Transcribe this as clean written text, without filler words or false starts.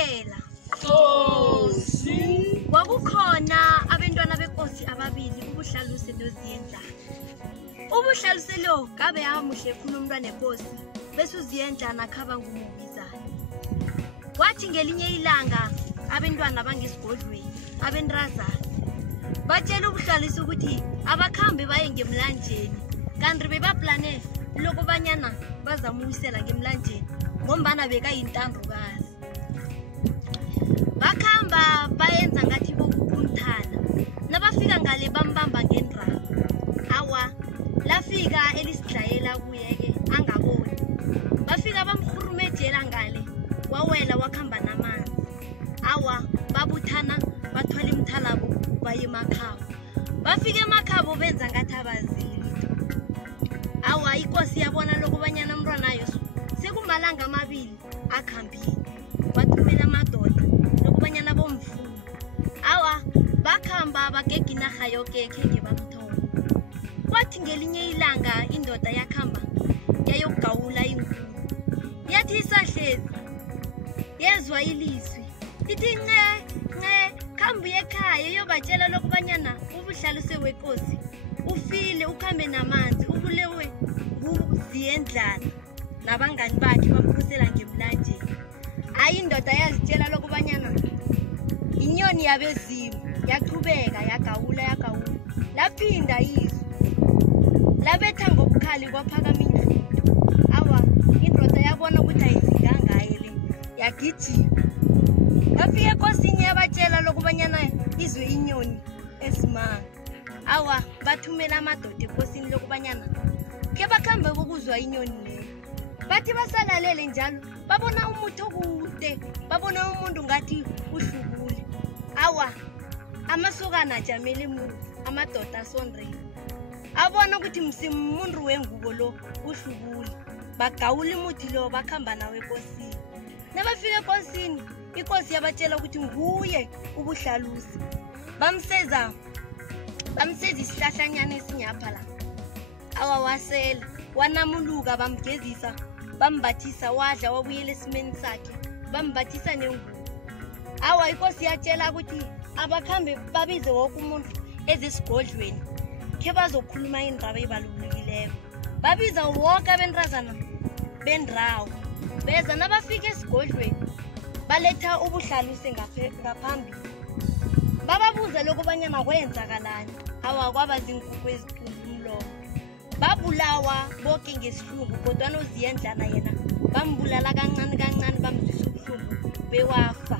Kusukela Nkosi. kwakukhona abantwana benkosi ababili ubuhlaluse noZiyendlana. Ubuhlaluse lo kabe amuhle khona umntwana enkosi bese uZiyendlana khaba ngumubizana. Wathi ngelinye ilanga abantwana bangesigodlweni abentrazana batshela ubuhlaluse ukuthi abakhambe baye ngemlanjeni kanti bebaplane lokubanyana bazamuwisela ngemlanjeni ngombana bekayintandokazi. Bakhamba bayenza ngathi bokuphunthana nabafika ngale bambamba ngendaba. Awa lafika elisidlayela kuye-ke angaboni. Bafika bamkhurumejela ngale wawela wakhamba namanzi. Awa babuthana bathwala imthalabo baye emakhabo. Bafika emakhabo benza ngathi abazili. Awa inkosi yabona lokubanyana umntwanayo sekumalanga amabili akhambile. Bathumela amadoda lokubanyana bomfuna. Awa bakhamba bagega inarha yoke khenge bamthoma. Kwathi ngelinye ilanga indoda yakhamba yayokugawula inkulu. Yathi isahlezi yezwa ilizwi lithi nce khambi ekhaya yobatshela lokubanyana ubuhlaluse wenkosi ufile ukhambe namanzi ubulewe nguZiyendlana nabangani bakhe bamphusela ngemlanjeni. Hayi indoda yazitshela lokubanyana inyoni yabezimu yaqhubeka yagawula laphinda yizwe labetha ngobukhali kwaphakama indlu. Awa indoda yabona ukuthi ayizingangaye le yagijima yafika enkosini yabatshela lokubanyana izwe inyoni esimanga. Awa bathumela amadoda enkosini lokubanyana ke bakhambe kokuzwa inyoni leyo. Bathi basalalele njalo babona umuntu okude, babona umuntu ngathi uhlubule. Awa amasokana ajamele emuva amadoda asondela abona ukuthi msimuntu wengubo lo uhlubule. Bagawula imuthi lo bakhamba nawe enkosini. Nabafika enkosini inkosi yabatshela ukuthi nguye ubuhlaluse. Bamseza isihlahlanyana esinyapha la. Awa wasela wanamuluka bamgezisa bambathisa wadla wabuyela esimeni sakhe bambathisa nengubo. Awa inkosi yatshela ukuthi abakhambe babize woke umuntu ezesigodlweni ke bazokhuluma indaba ebalulekileko. Babiza woke abentrazana bendawo beza nabafika esigodlweni baletha ubuhlaluse ngaphambili. Bababuza lokubanyana kwenzakalani. Awa kwaba zinkukhu ezithunga umlomo. Babulawa boke ngesihlungu kodwa noZiyendlana yena bambulala kancane bamzwisa ubuhlungu bewafa.